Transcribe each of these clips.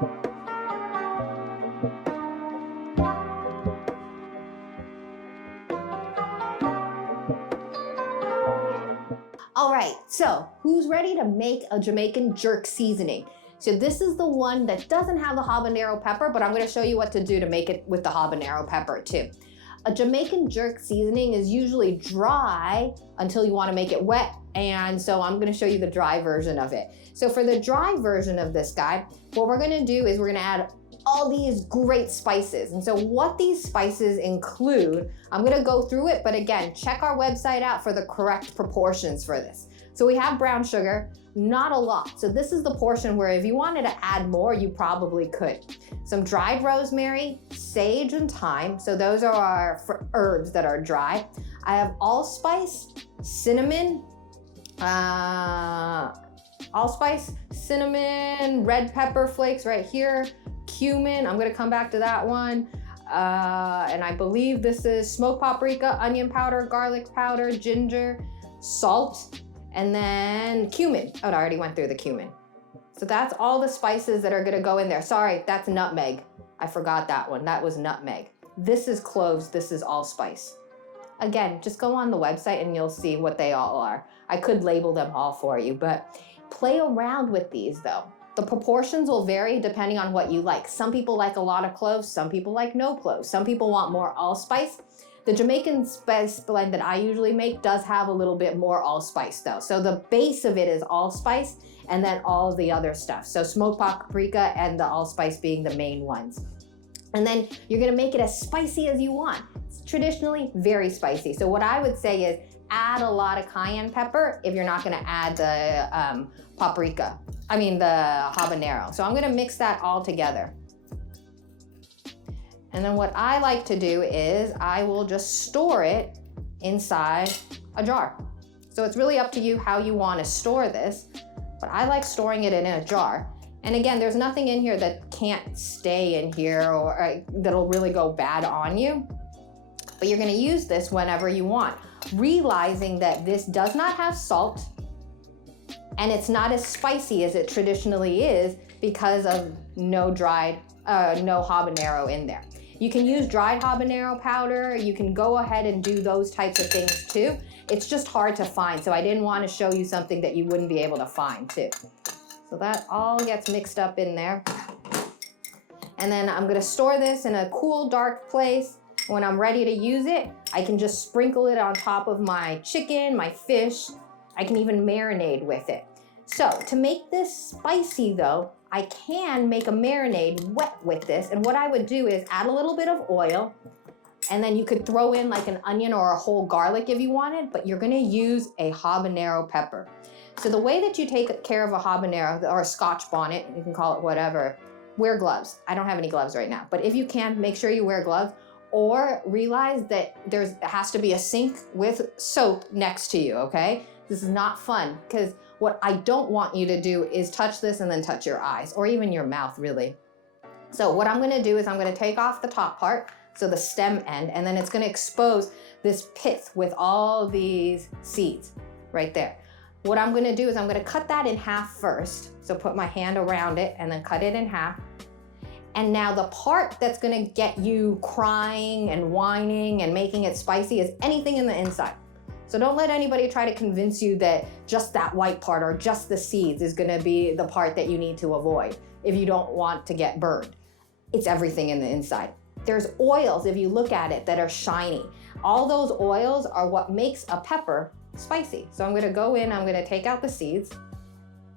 All right, so who's ready to make a Jamaican jerk seasoning? So this is the one that doesn't have the habanero pepper, but I'm gonna show you what to do to make it with the habanero pepper too. A Jamaican jerk seasoning is usually dry until you wanna make it wet, and so I'm gonna show you the dry version of it. So for the dry version of this guy, what we're gonna do is we're gonna add all these great spices. And so what these spices include, I'm gonna go through it, but again, check our website out for the correct proportions for this. So we have brown sugar, not a lot. So this is the portion where if you wanted to add more, you probably could. Some dried rosemary, sage, and thyme. So those are our herbs that are dry. I have allspice, cinnamon, allspice, cinnamon, red pepper flakes right here, cumin, I'm gonna come back to that one. And I believe this is smoked paprika, onion powder, garlic powder, ginger, salt, and then cumin. Oh, I already went through the cumin. So that's all the spices that are gonna go in there. Sorry, that's nutmeg. I forgot that one, that was nutmeg. This is cloves, this is allspice. Again, just go on the website and you'll see what they all are. I could label them all for you, but play around with these though. The proportions will vary depending on what you like. Some people like a lot of cloves, some people like no cloves. Some people want more allspice. The Jamaican spice blend that I usually make does have a little bit more allspice though. So the base of it is allspice and then all the other stuff. So smoked paprika and the allspice being the main ones. And then you're gonna make it as spicy as you want. It's traditionally very spicy. So what I would say is add a lot of cayenne pepper if you're not gonna add the the habanero. So I'm gonna mix that all together. And then what I like to do is I will just store it inside a jar. So it's really up to you how you wanna store this, but I like storing it in a jar. And again, there's nothing in here that can't stay in here or that'll really go bad on you. But you're gonna use this whenever you want, realizing that this does not have salt and it's not as spicy as it traditionally is because of no habanero in there. You can use dried habanero powder. You can go ahead and do those types of things too. It's just hard to find, so I didn't want to show you something that you wouldn't be able to find too. So that all gets mixed up in there. And then I'm gonna store this in a cool, dark place. When I'm ready to use it, I can just sprinkle it on top of my chicken, my fish. I can even marinade with it. So to make this spicy though, I can make a marinade wet with this. And what I would do is add a little bit of oil, and then you could throw in like an onion or a whole garlic if you wanted, but you're gonna use a habanero pepper. So the way that you take care of a habanero or a Scotch bonnet, you can call it whatever, wear gloves. I don't have any gloves right now, but if you can, make sure you wear gloves. Or realize that there has to be a sink with soap next to you, okay? This is not fun, because what I don't want you to do is touch this and then touch your eyes, or even your mouth, really. So what I'm gonna do is I'm gonna take off the top part, so the stem end, and then it's gonna expose this pith with all these seeds right there. What I'm gonna do is I'm gonna cut that in half first. So put my hand around it and then cut it in half. And now the part that's gonna get you crying and whining and making it spicy is anything in the inside. So don't let anybody try to convince you that just that white part or just the seeds is gonna be the part that you need to avoid if you don't want to get burned. It's everything in the inside. There's oils, if you look at it, that are shiny. All those oils are what makes a pepper spicy. So I'm gonna go in, I'm gonna take out the seeds,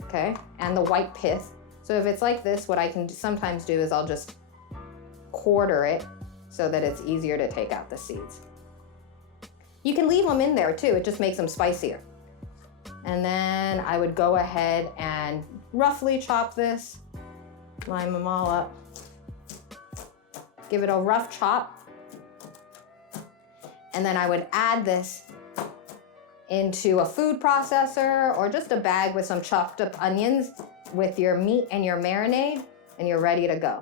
okay, and the white pith. So if it's like this, what I can sometimes do is I'll just quarter it so that it's easier to take out the seeds. You can leave them in there too, it just makes them spicier. And then I would go ahead and roughly chop this, line them all up, give it a rough chop, and then I would add this into a food processor or just a bag with some chopped up onions with your meat and your marinade, and you're ready to go.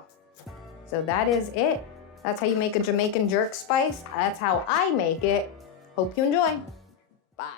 So that is it. That's how you make a Jamaican jerk spice. That's how I make it. Hope you enjoy. Bye.